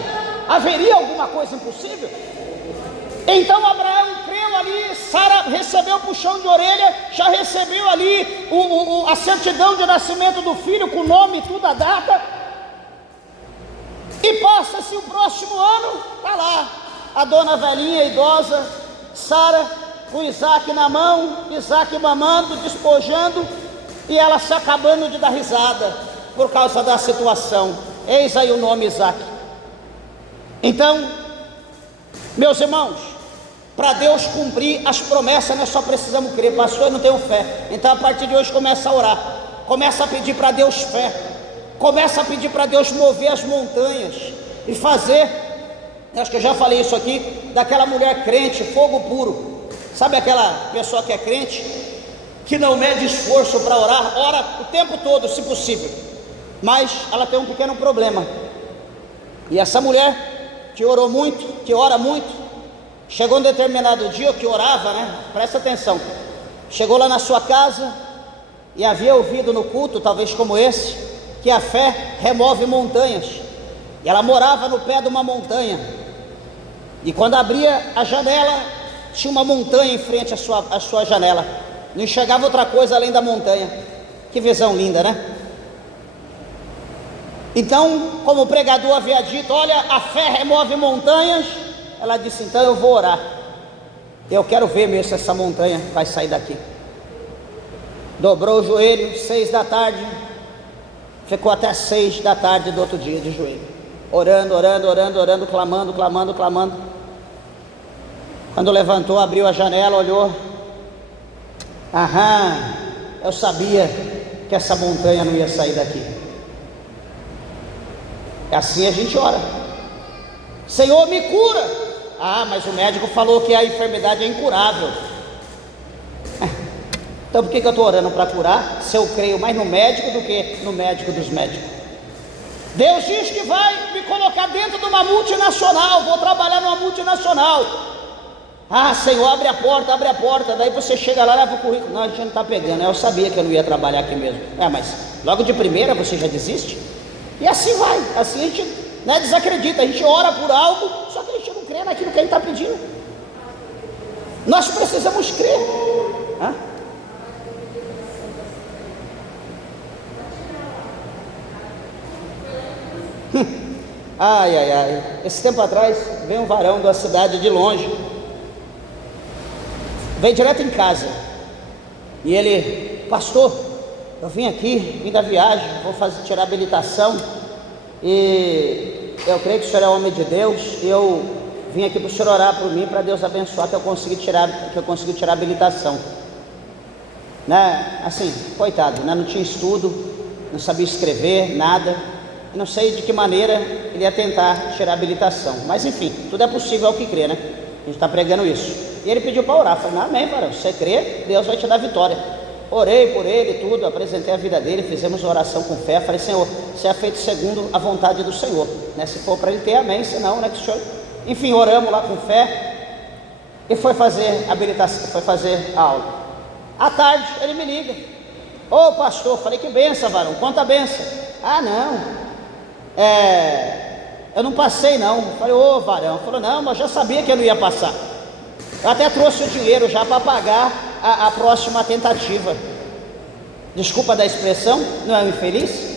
Haveria alguma coisa impossível? Então Abraão creu ali, Sara recebeu o puxão de orelha, já recebeu ali a certidão de nascimento do filho, com o nome e tudo, a data. E passa-se o próximo ano, está lá a dona velhinha, idosa, Sara, com Isaque na mão, Isaque mamando, despojando, e ela se acabando de dar risada, por causa da situação. Eis aí o nome Isaque. Então, meus irmãos, para Deus cumprir as promessas, nós só precisamos crer. Pastor, eu não tenho fé. Então a partir de hoje começa a orar, começa a pedir para Deus fé, começa a pedir para Deus mover as montanhas e fazer, acho que eu já falei isso aqui, daquela mulher crente, fogo puro. Sabe aquela pessoa que é crente, que não mede esforço para orar, ora o tempo todo, se possível, mas ela tem um pequeno problema. E essa mulher que orou muito, que ora muito, chegou um determinado dia que orava, né? Presta atenção. Chegou lá na sua casa e havia ouvido no culto, talvez como esse, que a fé remove montanhas. E ela morava no pé de uma montanha. E quando abria a janela, tinha uma montanha em frente à sua janela. Não enxergava outra coisa além da montanha. Que visão linda, né? Então, como o pregador havia dito: olha, a fé remove montanhas. Ela disse: então eu vou orar, eu quero ver mesmo se essa montanha vai sair daqui. Dobrou o joelho, 6 da tarde, ficou até 6 da tarde do outro dia de joelho, orando, clamando. Quando levantou, abriu a janela, olhou: eu sabia que essa montanha não ia sair daqui. Assim a gente ora: Senhor, me cura. Mas o médico falou que a enfermidade é incurável. Então por que eu estou orando para curar, se eu creio mais no médico do que no médico dos médicos? Deus diz que vai me colocar dentro de uma multinacional, vou trabalhar numa multinacional. Senhor, abre a porta. Daí você chega lá, leva o currículo. Não, a gente não está pegando. Eu sabia que eu não ia trabalhar aqui mesmo. Mas logo de primeira você já desiste? E assim vai, assim a gente desacredita, a gente ora por algo, só que a gente não crê naquilo que a gente está pedindo. Nós precisamos crer. Esse tempo atrás veio um varão da cidade de longe, veio direto em casa, e ele: pastor, eu vim da viagem, vou tirar habilitação, e eu creio que o senhor é homem de Deus, e eu vim aqui para o senhor orar por mim, para Deus abençoar, que eu consegui tirar habilitação. né? Assim, coitado, né? Não tinha estudo, não sabia escrever, nada. Não sei de que maneira ele ia tentar tirar a habilitação, mas enfim, tudo é possível ao que crê, né? A gente está pregando isso. E ele pediu para orar. Falei, não, amém, varão, você crê, Deus vai te dar vitória. Orei por ele e tudo, apresentei a vida dele, fizemos uma oração com fé. Falei, Senhor, você é feito segundo a vontade do Senhor, né? Se for para ele ter, amém, se não, né? Que o Senhor... Enfim, oramos lá com fé e foi fazer habilitação, foi fazer aula. À tarde ele me liga, ô pastor, falei, que benção, varão, quanta benção. Ah, não, eu não passei não. Falei, ô varão, falou, não, mas eu já sabia que eu não ia passar. Eu até trouxe o dinheiro já para pagar a próxima tentativa. Desculpa da expressão, não é um infeliz?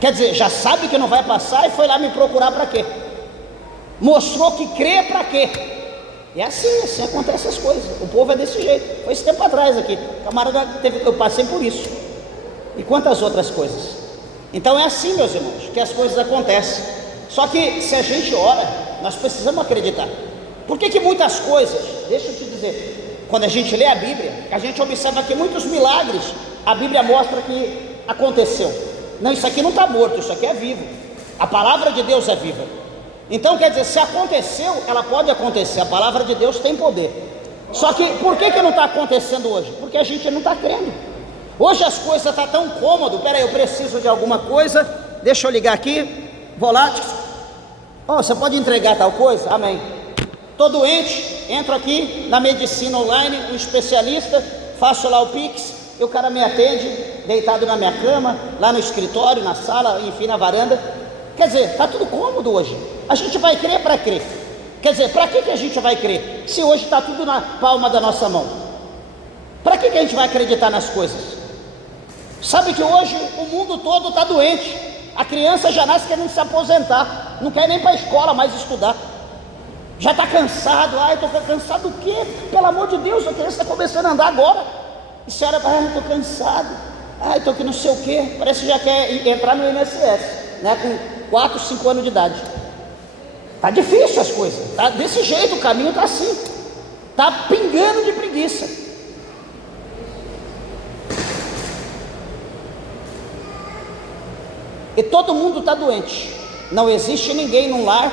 Quer dizer, já sabe que não vai passar e foi lá me procurar para quê? Mostrou que crê para quê? E assim acontecem as coisas. O povo é desse jeito. Foi esse tempo atrás aqui, camarada teve, eu passei por isso. E quantas outras coisas. Então é assim, meus irmãos, que as coisas acontecem. Só que se a gente ora, nós precisamos acreditar. Por que muitas coisas, deixa eu te dizer, quando a gente lê a Bíblia, a gente observa que muitos milagres, a Bíblia mostra que aconteceu. Não, isso aqui não está morto, isso aqui é vivo. A palavra de Deus é viva. Então quer dizer, se aconteceu, ela pode acontecer. A palavra de Deus tem poder. Só que por que não está acontecendo hoje? Porque a gente não está crendo. Hoje as coisas estão tão cômodas. Peraí, eu preciso de alguma coisa, deixa eu ligar aqui, vou lá, você pode entregar tal coisa? Amém. Estou doente, entro aqui na medicina online, um especialista, faço lá o Pix, e o cara me atende, deitado na minha cama, lá no escritório, na sala, enfim, na varanda. Quer dizer, está tudo cômodo hoje. A gente vai crer para crer. Quer dizer, para que a gente vai crer? Se hoje está tudo na palma da nossa mão. Para que a gente vai acreditar nas coisas? Sabe que hoje o mundo todo está doente. A criança já nasce querendo se aposentar, não quer nem para a escola mais estudar. Já está cansado. Estou cansado do quê? Pelo amor de Deus, a criança está começando a andar agora. E a senhora, estou cansado. Estou que não sei o quê. Parece que já quer entrar no INSS, né? Com 4, 5 anos de idade. Está difícil as coisas. Tá desse jeito, o caminho está assim. Está pingando de preguiça. E todo mundo está doente. Não existe ninguém num lar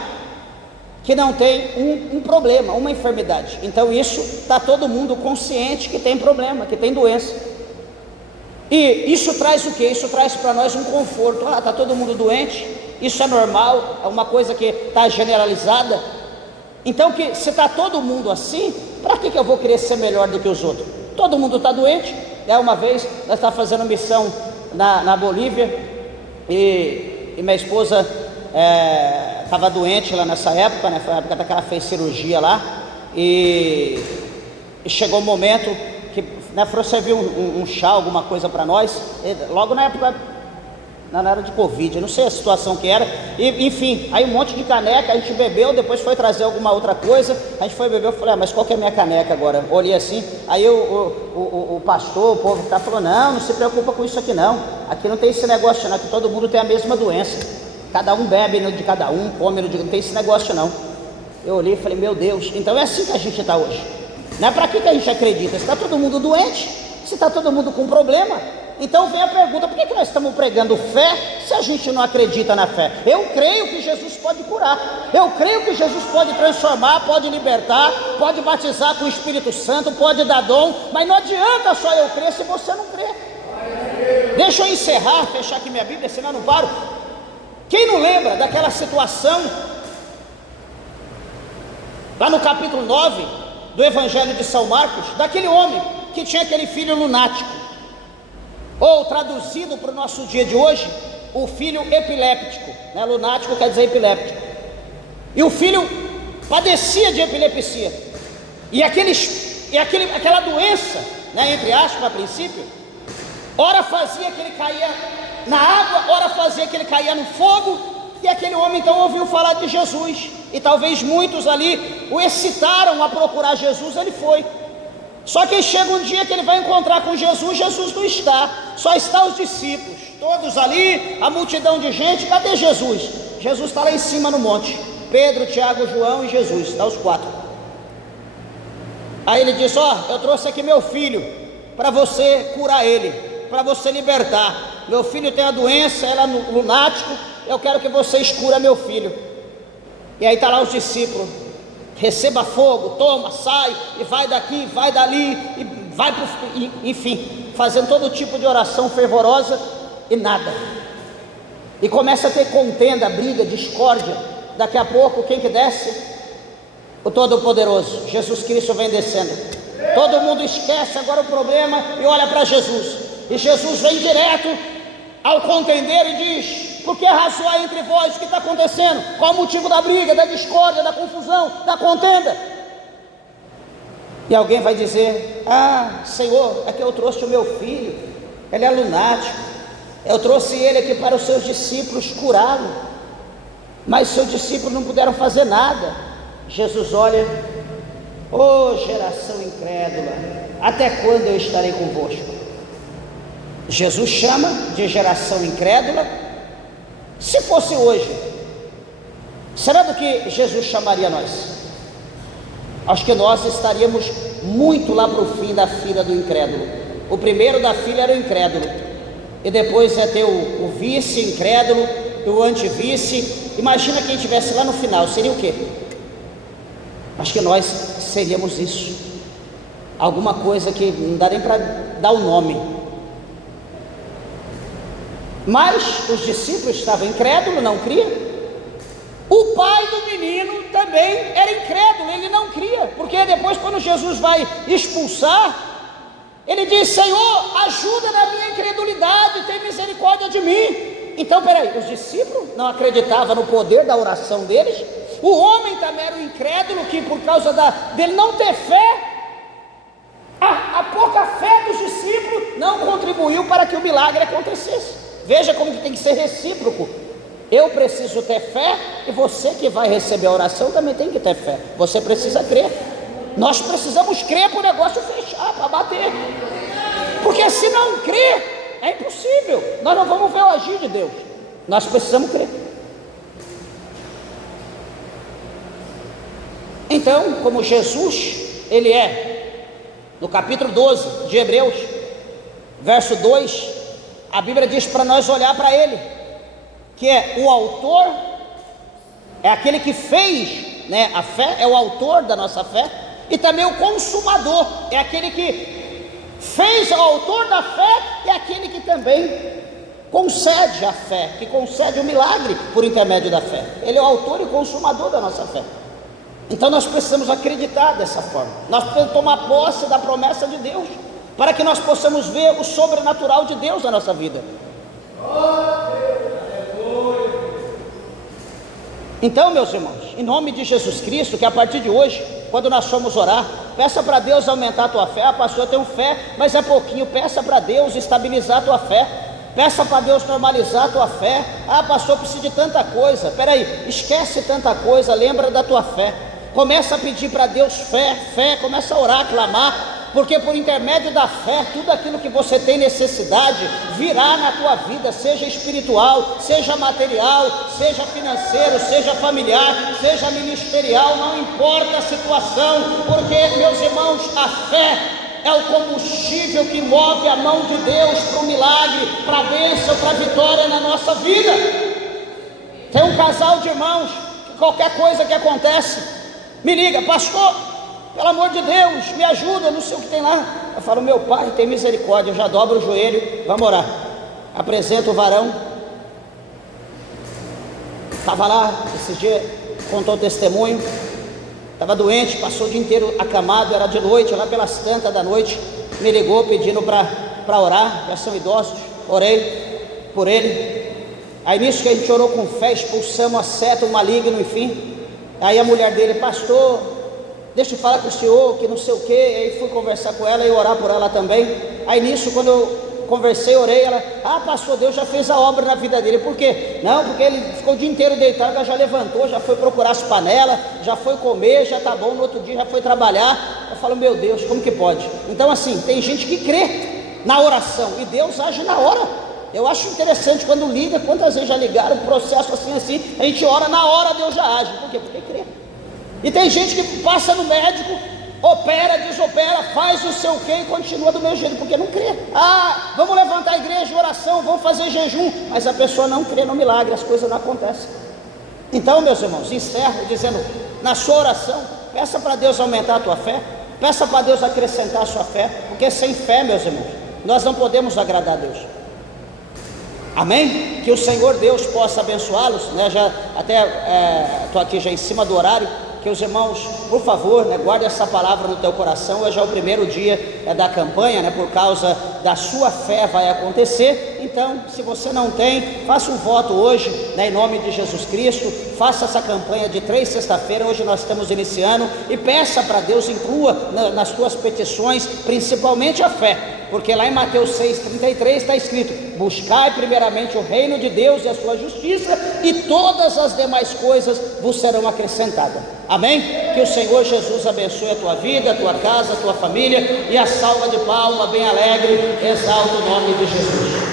que não tem um problema, uma enfermidade. Então isso está todo mundo consciente que tem problema, que tem doença. E isso traz o quê? Isso traz para nós um conforto. Está todo mundo doente, isso é normal, é uma coisa que está generalizada. Então se está todo mundo assim, para que eu vou querer ser melhor do que os outros? Todo mundo está doente. Uma vez nós estávamos fazendo missão na Bolívia, e minha esposa estava doente lá nessa época, né? Foi a época que ela fez cirurgia lá, e chegou um momento que, né, foram servir um chá, alguma coisa para nós, logo na época, na era de Covid, eu não sei a situação que era, e, enfim, aí um monte de caneca, a gente bebeu, depois foi trazer alguma outra coisa, a gente foi beber, eu falei, mas qual que é a minha caneca agora? Olhei assim, aí o pastor, o povo que tá, falou, não se preocupa com isso aqui não, aqui não tem esse negócio não, que todo mundo tem a mesma doença, cada um bebe no de cada um, come no de, não tem esse negócio não. Eu olhei e falei, meu Deus, então é assim que a gente está hoje, não é para que a gente acredita? Se está todo mundo doente, se está todo mundo com problema, então vem a pergunta, por que nós estamos pregando fé se a gente não acredita na fé? Eu creio que Jesus pode curar, eu creio que Jesus pode transformar, pode libertar, pode batizar com o Espírito Santo, pode dar dom, mas não adianta só eu crer se você não crê. Deixa eu encerrar, fechar aqui minha Bíblia, senão eu não paro. Quem não lembra daquela situação lá no capítulo 9 do Evangelho de São Marcos, daquele homem que tinha aquele filho lunático, ou traduzido para o nosso dia de hoje, o filho epiléptico, né? Lunático quer dizer epiléptico, e o filho padecia de epilepsia, e aquela doença, né, entre aspas, a princípio, ora fazia que ele caía na água, ora fazia que ele caía no fogo, e aquele homem então ouviu falar de Jesus, e talvez muitos ali o excitaram a procurar Jesus, ele foi. Só que chega um dia que ele vai encontrar com Jesus, Jesus não está, só está os discípulos, todos ali, a multidão de gente, cadê Jesus? Jesus está lá em cima no monte, Pedro, Tiago, João e Jesus, está os 4. Aí ele disse: eu trouxe aqui meu filho, para você curar ele, para você libertar. Meu filho tem a doença, ela é lunático, eu quero que vocês curem meu filho. E aí está lá os discípulos: receba fogo, toma, sai, e vai daqui, vai dali, e vai pro... enfim, fazendo todo tipo de oração fervorosa, e nada. E começa a ter contenda, briga, discórdia. Daqui a pouco, quem que desce? O Todo-Poderoso, Jesus Cristo vem descendo. Todo mundo esquece agora o problema e olha para Jesus. E Jesus vem direto ao contender e diz: por que razoar entre vós? O que está acontecendo? Qual o motivo da briga, da discórdia, da confusão, da contenda? E alguém vai dizer: Senhor, é que eu trouxe o meu filho, ele é lunático, eu trouxe ele aqui para os seus discípulos curá-lo, mas seus discípulos não puderam fazer nada. Jesus olha: geração incrédula, até quando eu estarei convosco? Jesus chama de geração incrédula. Se fosse hoje, será do que Jesus chamaria nós? Acho que nós estaríamos muito lá para o fim da fila do incrédulo. O primeiro da fila era o incrédulo, e depois ia ter o vice incrédulo e o antivice. Imagina quem estivesse lá no final, seria o quê? Acho que nós seríamos isso, alguma coisa que não dá nem para dar o nome. Mas os discípulos estavam incrédulos, não criam. O pai do menino também era incrédulo, ele não cria, porque depois, quando Jesus vai expulsar, ele diz: Senhor, ajuda na minha incredulidade, tem misericórdia de mim. Então, peraí, os discípulos não acreditavam no poder da oração deles. O homem também era um incrédulo, que por causa dele não ter fé, a pouca fé dos discípulos não contribuiu para que o milagre acontecesse. Veja como que tem que ser recíproco. Eu preciso ter fé, e você que vai receber a oração também tem que ter fé. Você precisa crer. Nós precisamos crer para o negócio fechar, para bater. Porque se não crer, é impossível. Nós não vamos ver o agir de Deus. Nós precisamos crer. Então, como Jesus, ele é, no capítulo 12 de Hebreus, verso 2, a Bíblia diz para nós olhar para ele, que é o autor, é aquele que fez, né, a fé, é o autor da nossa fé, e também o consumador, é aquele que fez, o autor da fé, e aquele que também concede a fé, que concede o milagre por intermédio da fé. Ele é o autor e consumador da nossa fé. Então nós precisamos acreditar dessa forma, nós precisamos tomar posse da promessa de Deus, para que nós possamos ver o sobrenatural de Deus na nossa vida. Então, meus irmãos, em nome de Jesus Cristo, que a partir de hoje, quando nós formos orar, peça para Deus aumentar a tua fé. Pastor, eu tenho fé, mas é pouquinho. Peça para Deus estabilizar a tua fé. Peça para Deus normalizar a tua fé. Pastor, eu preciso de tanta coisa. Peraí, esquece tanta coisa, lembra da tua fé. Começa a pedir para Deus fé, começa a orar, clamar, porque por intermédio da fé, tudo aquilo que você tem necessidade, virá na tua vida, seja espiritual, seja material, seja financeiro, seja familiar, seja ministerial, não importa a situação, porque, meus irmãos, a fé é o combustível que move a mão de Deus para o milagre, para a bênção, para a vitória na nossa vida. Tem um casal de irmãos, que qualquer coisa que acontece, me liga: pastor, pelo amor de Deus, me ajuda, eu não sei o que tem lá. Eu falo: meu pai, tem misericórdia. Eu já dobro o joelho, vamos orar. Apresento o varão. Estava lá, esse dia, contou o testemunho. Estava doente, passou o dia inteiro acamado, era de noite, lá pelas tantas da noite. Me ligou pedindo para orar, já são idosos. Orei por ele. Aí nisso que a gente orou com fé, expulsamos a seta, o maligno, enfim. Aí a mulher dele: pastor, deixa eu falar com o senhor, que não sei o que. Aí fui conversar com ela e orar por ela também. Aí nisso, quando eu conversei, orei, ela: pastor, Deus já fez a obra na vida dele. Por quê? Não, porque ele ficou o dia inteiro deitado, ela já levantou, já foi procurar as panelas, já foi comer, já tá bom, no outro dia já foi trabalhar. Eu falo: meu Deus, como que pode? Então assim, tem gente que crê na oração, e Deus age na hora. Eu acho interessante quando liga, quantas vezes já ligaram, processo assim, a gente ora na hora, Deus já age. Por quê? Porque crê. E tem gente que passa no médico, opera, desopera, faz o seu quê e continua do mesmo jeito, porque não crê. Vamos levantar a igreja de oração, vamos fazer jejum, mas a pessoa não crê no milagre, as coisas não acontecem. Então, meus irmãos, encerro dizendo, na sua oração, peça para Deus aumentar a tua fé, peça para Deus acrescentar a sua fé, porque sem fé, meus irmãos, nós não podemos agradar a Deus. Amém? Que o Senhor Deus possa abençoá-los, né? Já até estou aqui já em cima do horário. Que os irmãos, por favor, né, guarde essa palavra no teu coração. Hoje é o primeiro dia da campanha, né, por causa da sua fé vai acontecer. Então, se você não tem, faça um voto hoje, né, em nome de Jesus Cristo. Faça essa campanha de 3 sexta-feira, hoje nós estamos iniciando, e peça para Deus, inclua nas tuas petições, principalmente a fé, porque lá em Mateus 6,33 está escrito: buscai primeiramente o reino de Deus e a sua justiça, e todas as demais coisas vos serão acrescentadas. Amém? Que o Senhor Jesus abençoe a tua vida, a tua casa, a tua família, e a salva de palma bem alegre exalta o nome de Jesus.